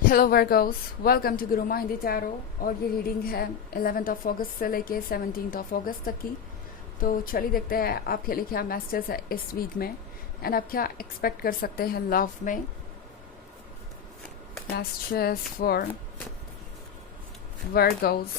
Hello Virgos, welcome to Guruma Hindi tarot. और ये reading है 11 अगस्त से लेके 17 अगस्त तक की। तो चलिए देखते हैं आपके लिए क्या मैसेज है इस वीक में एंड आप क्या एक्सपेक्ट कर सकते हैं लव में। Message for Virgo's.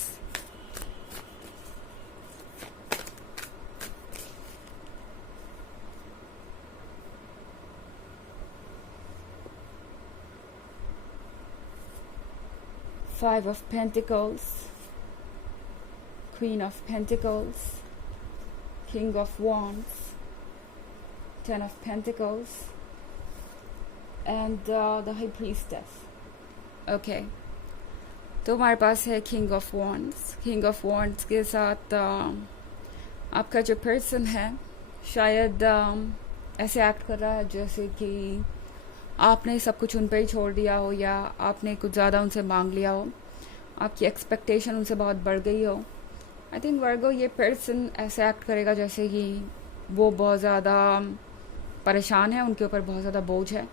Five of Pentacles, Queen of Pentacles, King of Wands, Ten of Pentacles, and the High Priestess. Okay. तो हमारे पास है king of wands. King of wands के साथ आपका जो पर्सन है शायद ऐसे एक्ट कर रहा है जैसे कि आपने सब कुछ उन पर ही छोड़ दिया हो या आपने कुछ ज़्यादा उनसे मांग लिया हो, आपकी एक्सपेक्टेशन उनसे बहुत बढ़ गई हो। आई थिंक वर्गो ये पर्सन ऐसे एक्ट करेगा जैसे कि वो बहुत ज़्यादा परेशान है, उनके ऊपर बहुत ज़्यादा बोझ है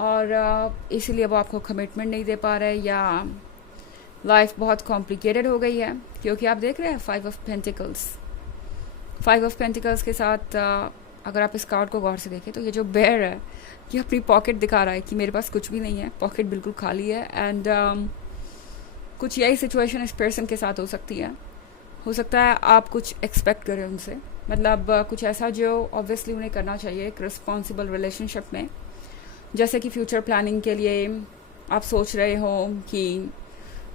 और इसीलिए वो आपको कमिटमेंट नहीं दे पा रहे या लाइफ बहुत कॉम्प्लिकेटेड हो गई है। क्योंकि आप देख रहे हैं five of pentacles. Five of pentacles के साथ अगर आप इस कार्ड को गौर से देखें तो ये जो बेयर है ये अपनी पॉकेट दिखा रहा है कि मेरे पास कुछ भी नहीं है, पॉकेट बिल्कुल खाली है। एंड कुछ यही सिचुएशन इस पर्सन के साथ हो सकती है। हो सकता है आप कुछ एक्सपेक्ट करें उनसे, मतलब कुछ ऐसा जो ऑब्वियसली उन्हें करना चाहिए एक रिस्पॉन्सिबल रिलेशनशिप में। जैसे कि फ्यूचर प्लानिंग के लिए आप सोच रहे हो कि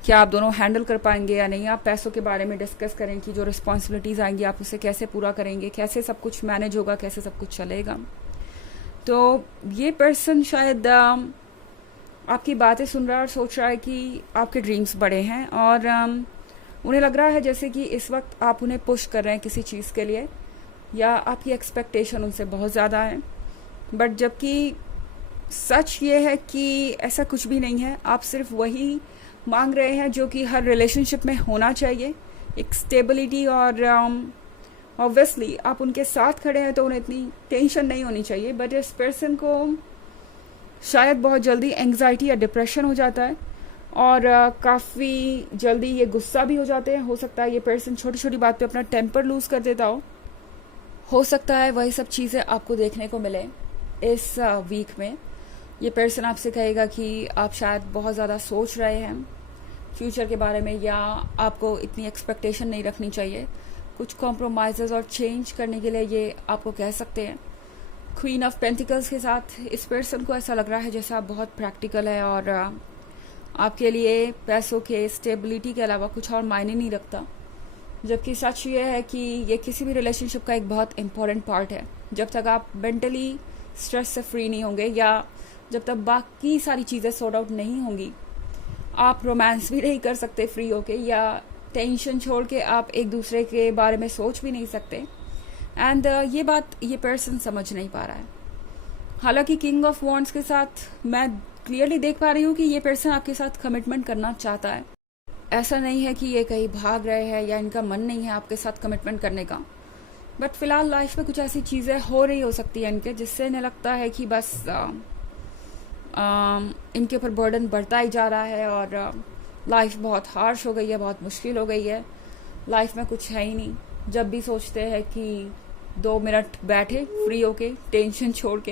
क्या आप दोनों हैंडल कर पाएंगे या नहीं। आप पैसों के बारे में डिस्कस करें कि जो रिस्पॉन्सिबिलिटीज़ आएंगी आप उसे कैसे पूरा करेंगे, कैसे सब कुछ मैनेज होगा, कैसे सब कुछ चलेगा। तो ये पर्सन शायद आपकी बातें सुन रहा है और सोच रहा है कि आपके ड्रीम्स बड़े हैं और उन्हें लग रहा है जैसे कि इस वक्त आप उन्हें पुश कर रहे हैं किसी चीज़ के लिए या आपकी एक्सपेक्टेशन उनसे बहुत ज़्यादा है। बट जबकि सच ये है कि ऐसा कुछ भी नहीं है। आप सिर्फ वही मांग रहे हैं जो कि हर रिलेशनशिप में होना चाहिए, एक स्टेबिलिटी। और ऑब्वियसली आप उनके साथ खड़े हैं तो उन्हें इतनी टेंशन नहीं होनी चाहिए। बट इस पर्सन को शायद बहुत जल्दी एंग्जाइटी या डिप्रेशन हो जाता है और काफ़ी जल्दी ये गुस्सा भी हो जाते हैं। हो सकता है ये पर्सन छोटी छोटी बात पे अपना टेम्पर लूज कर देता हो सकता है वही सब चीज़ें आपको देखने को मिले इस वीक में। ये पर्सन आपसे कहेगा कि आप शायद बहुत ज़्यादा सोच रहे हैं फ्यूचर के बारे में या आपको इतनी एक्सपेक्टेशन नहीं रखनी चाहिए। कुछ कॉम्प्रोमाइज़ और चेंज करने के लिए ये आपको कह सकते हैं। क्वीन ऑफ पेंटिकल्स के साथ इस पर्सन को ऐसा लग रहा है जैसे आप बहुत प्रैक्टिकल है और आपके लिए पैसों के स्टेबिलिटी के अलावा कुछ और मायने नहीं रखता। जबकि सच ये है कि ये किसी भी रिलेशनशिप का एक बहुत इम्पॉर्टेंट पार्ट है। जब तक आप मेंटली स्ट्रेस से फ्री नहीं होंगे या जब तक बाकी सारी चीज़ें सॉर्ट आउट नहीं होंगी, आप रोमांस भी नहीं कर सकते फ्री होके या टेंशन छोड़ के आप एक दूसरे के बारे में सोच भी नहीं सकते। एंड ये बात ये पर्सन समझ नहीं पा रहा है। हालांकि किंग ऑफ वॉन्ड्स के साथ मैं क्लियरली देख पा रही हूँ कि ये पर्सन आपके साथ कमिटमेंट करना चाहता है। ऐसा नहीं है कि ये कहीं भाग रहे हैं या इनका मन नहीं है आपके साथ कमिटमेंट करने का। बट फिलहाल लाइफ में कुछ ऐसी चीज़ें हो रही हो सकती है इनके जिससे इन्हें लगता है कि बस इनके ऊपर बर्डन बढ़ता ही जा रहा है और लाइफ बहुत हार्श हो गई है, बहुत मुश्किल हो गई है। लाइफ में कुछ है ही नहीं। जब भी सोचते हैं कि 2 मिनट बैठे फ्री होके टेंशन छोड़ के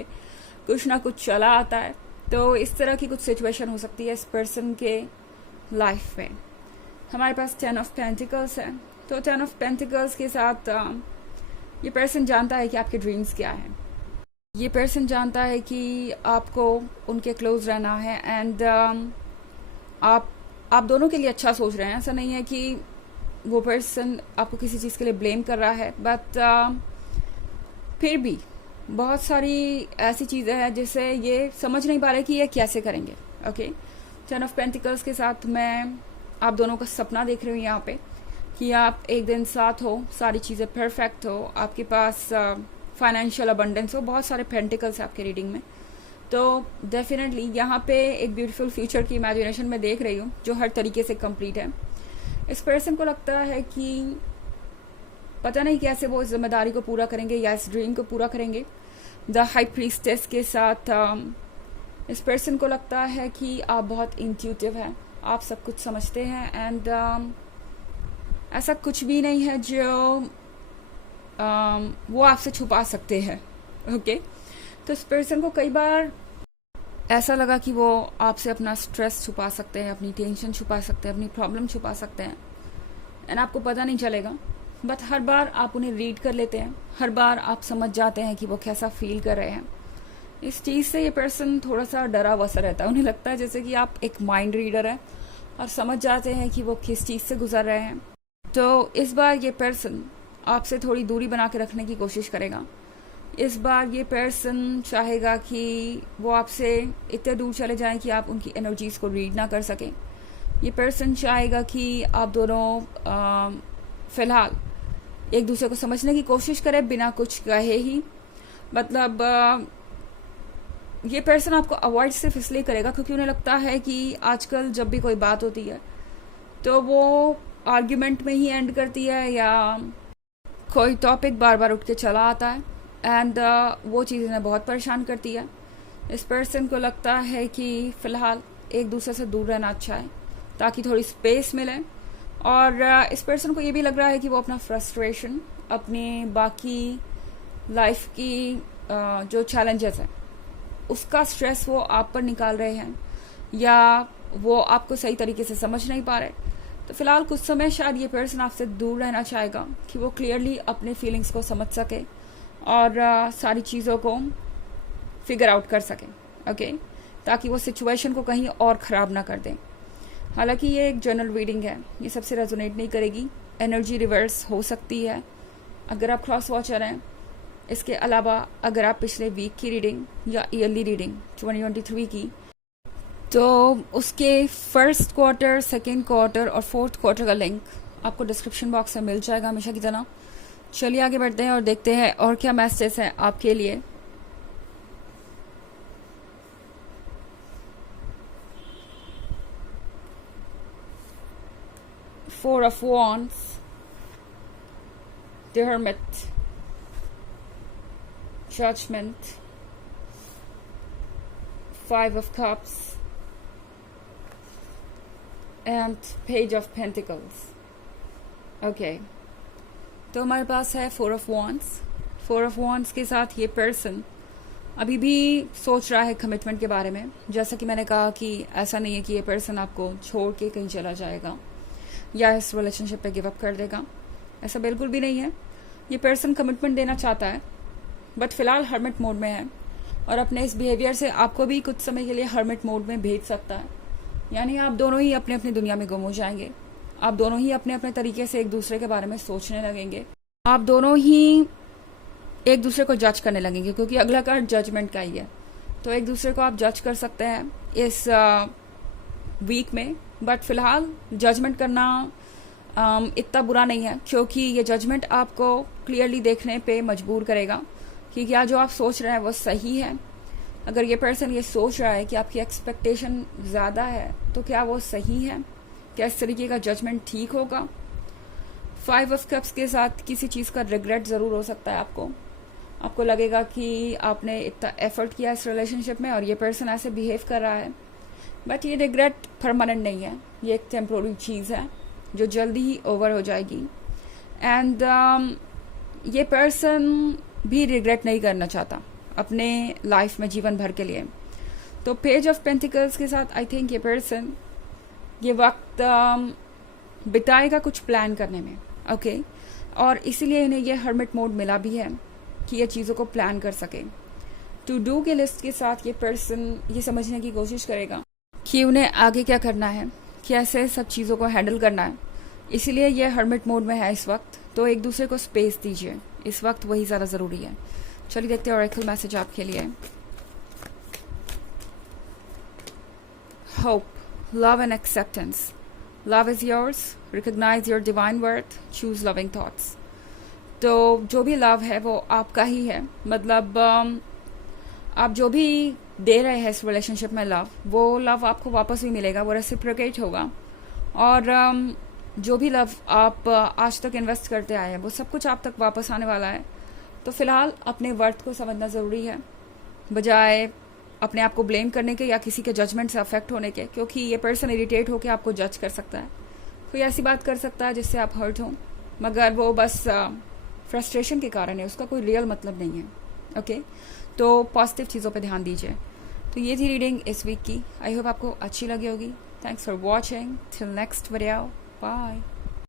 कुछ ना कुछ चला आता है। तो इस तरह की कुछ सिचुएशन हो सकती है इस पर्सन के लाइफ में। हमारे पास 10 ऑफ पेंटिकल्स है। तो 10 ऑफ पेंटिकल्स के साथ ये पर्सन जानता है कि आपके ड्रीम्स क्या हैं। ये पर्सन जानता है कि आपको उनके क्लोज रहना है एंड आप दोनों के लिए अच्छा सोच रहे हैं। ऐसा नहीं है कि वो पर्सन आपको किसी चीज़ के लिए ब्लेम कर रहा है। बट फिर भी बहुत सारी ऐसी चीज़ें हैं जिसे ये समझ नहीं पा रहे कि ये कैसे करेंगे। ओके, 10 ऑफ पेंटिकल्स के साथ मैं आप दोनों का सपना देख रही हूँ यहाँ पे कि आप एक दिन साथ हो, सारी चीज़ें परफेक्ट हो, आपके पास फाइनेंशियल अबंडेंस हो। बहुत सारे पेंटिकल्स है आपके रीडिंग में। तो डेफिनेटली यहाँ पे एक ब्यूटीफुल फ्यूचर की इमेजिनेशन में देख रही हूँ जो हर तरीके से कंप्लीट है। इस पर्सन को लगता है कि पता नहीं कैसे वो इस जिम्मेदारी को पूरा करेंगे या इस ड्रीम को पूरा करेंगे। द हाई प्रीस्टेस के साथ इस पर्सन को लगता है कि आप बहुत इंट्यूटिव हैं, आप सब कुछ समझते हैं, एंड ऐसा कुछ भी नहीं है जो वो आपसे छुपा सकते हैं। ओके, तो इस पर्सन को कई बार ऐसा लगा कि वो आपसे अपना स्ट्रेस छुपा सकते हैं, अपनी टेंशन छुपा सकते हैं, अपनी प्रॉब्लम छुपा सकते हैं, एंड आपको पता नहीं चलेगा। बट हर बार आप उन्हें रीड कर लेते हैं, हर बार आप समझ जाते हैं कि वो कैसा फील कर रहे हैं। इस चीज़ से ये पर्सन थोड़ा सा डरा हुआ सा रहता है। उन्हें लगता है जैसे कि आप एक माइंड रीडर है और समझ जाते हैं कि वो किस चीज़ से गुजर रहे हैं। तो इस बार ये पर्सन आपसे थोड़ी दूरी बना के रखने की कोशिश करेगा। इस बार ये पर्सन चाहेगा कि वो आपसे इतने दूर चले जाएं कि आप उनकी एनर्जीज़ को रीड ना कर सकें। ये पर्सन चाहेगा कि आप दोनों फ़िलहाल एक दूसरे को समझने की कोशिश करें बिना कुछ कहे ही। मतलब ये पर्सन आपको अवॉइड सिर्फ इसलिए करेगा क्योंकि उन्हें लगता है कि आजकल जब भी कोई बात होती है तो वो आर्ग्यूमेंट में ही एंड करती है, या कोई टॉपिक बार बार उठ के चला आता है, एंड वो चीज़ इन्हें बहुत परेशान करती है। इस पर्सन को लगता है कि फ़िलहाल एक दूसरे से दूर रहना अच्छा है ताकि थोड़ी स्पेस मिले। और इस पर्सन को ये भी लग रहा है कि वो अपना फ्रस्ट्रेशन, अपनी बाकी लाइफ की जो चैलेंजेस हैं उसका स्ट्रेस वो आप पर निकाल रहे हैं, या वो आपको सही तरीके से समझ नहीं पा रहे। तो फिलहाल कुछ समय शायद ये पर्सन आपसे दूर रहना चाहेगा कि वो क्लियरली अपने फीलिंग्स को समझ सके और सारी चीज़ों को फिगर आउट कर सके। ओके, ताकि वो सिचुएशन को कहीं और ख़राब ना कर दें। हालांकि ये एक जनरल रीडिंग है, ये सबसे रेजोनेट नहीं करेगी। एनर्जी रिवर्स हो सकती है अगर आप क्रॉस वॉचर हैं। इसके अलावा अगर आप पिछले वीक की रीडिंग या ईयरली रीडिंग 2023 की, तो उसके फर्स्ट क्वार्टर, सेकेंड क्वार्टर और फोर्थ क्वार्टर का लिंक आपको डिस्क्रिप्शन बॉक्स में मिल जाएगा हमेशा की तरह। चलिए आगे बढ़ते हैं और देखते हैं और क्या मैसेज है आपके लिए। Four of Wands, the Hermit, Judgment, Five of Cups, and Page of Pentacles. Okay, तो हमारे पास है four of wands. Four of wands के साथ ये पर्सन अभी भी सोच रहा है कमिटमेंट के बारे में। जैसा कि मैंने कहा कि ऐसा नहीं है कि ये पर्सन आपको छोड़ के कहीं चला जाएगा या इस रिलेशनशिप पे गिव अप कर देगा, ऐसा बिल्कुल भी नहीं है। ये पर्सन कमिटमेंट देना चाहता है बट फिलहाल हर्मिट मोड में है, और अपने इस बिहेवियर से आपको भी कुछ समय के लिए हर्मिट मोड में भेज सकता है। यानी आप दोनों ही अपने अपनी दुनिया में गुम हो जाएंगे, आप दोनों ही अपने अपने तरीके से एक दूसरे के बारे में सोचने लगेंगे, आप दोनों ही एक दूसरे को जज करने लगेंगे, क्योंकि अगला कार्ड जजमेंट का ही है। तो एक दूसरे को आप जज कर सकते हैं इस वीक में, बट फिलहाल जजमेंट करना इतना बुरा नहीं है, क्योंकि ये जजमेंट आपको क्लियरली देखने पे मजबूर करेगा कि क्या जो आप सोच रहे हैं वो सही है। अगर ये पर्सन ये सोच रहा है कि आपकी एक्सपेक्टेशन ज़्यादा है तो क्या वो सही है, क्या इस तरीके का जजमेंट ठीक होगा। फाइव ऑफ कप्स के साथ किसी चीज़ का रिग्रेट ज़रूर हो सकता है आपको लगेगा कि आपने इतना एफर्ट किया इस रिलेशनशिप में और ये पर्सन ऐसे बिहेव कर रहा है, बट ये रिग्रेट परमानेंट नहीं है, ये एक टेम्प्रोरी चीज़ है जो जल्दी ही ओवर हो जाएगी। एंड ये पर्सन भी रिग्रेट नहीं करना चाहता अपने लाइफ में जीवन भर के लिए। तो पेज ऑफ पेंटिकल्स के साथ आई थिंक ये पर्सन ये वक्त बिताएगा कुछ प्लान करने में। ओके, और इसीलिए इन्हें ये हर्मिट मोड मिला भी है कि ये चीज़ों को प्लान कर सके। टू डू के लिस्ट के साथ ये पर्सन ये समझने की कोशिश करेगा कि उन्हें आगे क्या करना है, कैसे सब चीज़ों को हैंडल करना है। इसीलिए ये हर्मिट मोड में है इस वक्त। तो एक दूसरे को स्पेस दीजिए, इस वक्त वही ज़्यादा ज़रूरी है। चलिए देखते हैं ऑरेकल मैसेज आपके लिए। Hope, love and acceptance. Love is yours, recognise your divine worth, choose loving thoughts. तो जो भी लव है वो आपका ही है। मतलब आप जो भी दे रहे हैं इस रिलेशनशिप में लव, वो लव आपको वापस भी मिलेगा, वो रेसिप्रोकेट होगा। और जो भी लव आप आज तक इन्वेस्ट करते आए हैं वो सब कुछ आप तक वापस आने वाला है। तो फिलहाल अपने वर्थ को समझना ज़रूरी है, बजाय अपने आप को ब्लेम करने के या किसी के जजमेंट से अफेक्ट होने के, क्योंकि ये पर्सन इरिटेट होकर आपको जज कर सकता है, कोई ऐसी बात कर सकता है जिससे आप हर्ट हो, मगर वो बस फ्रस्ट्रेशन के कारण है, उसका कोई रियल मतलब नहीं है। ओके, तो पॉजिटिव चीज़ों पे ध्यान दीजिए। तो ये थी रीडिंग इस वीक की, आई होप आपको अच्छी लगी होगी। Thanks for watching, till next video, bye.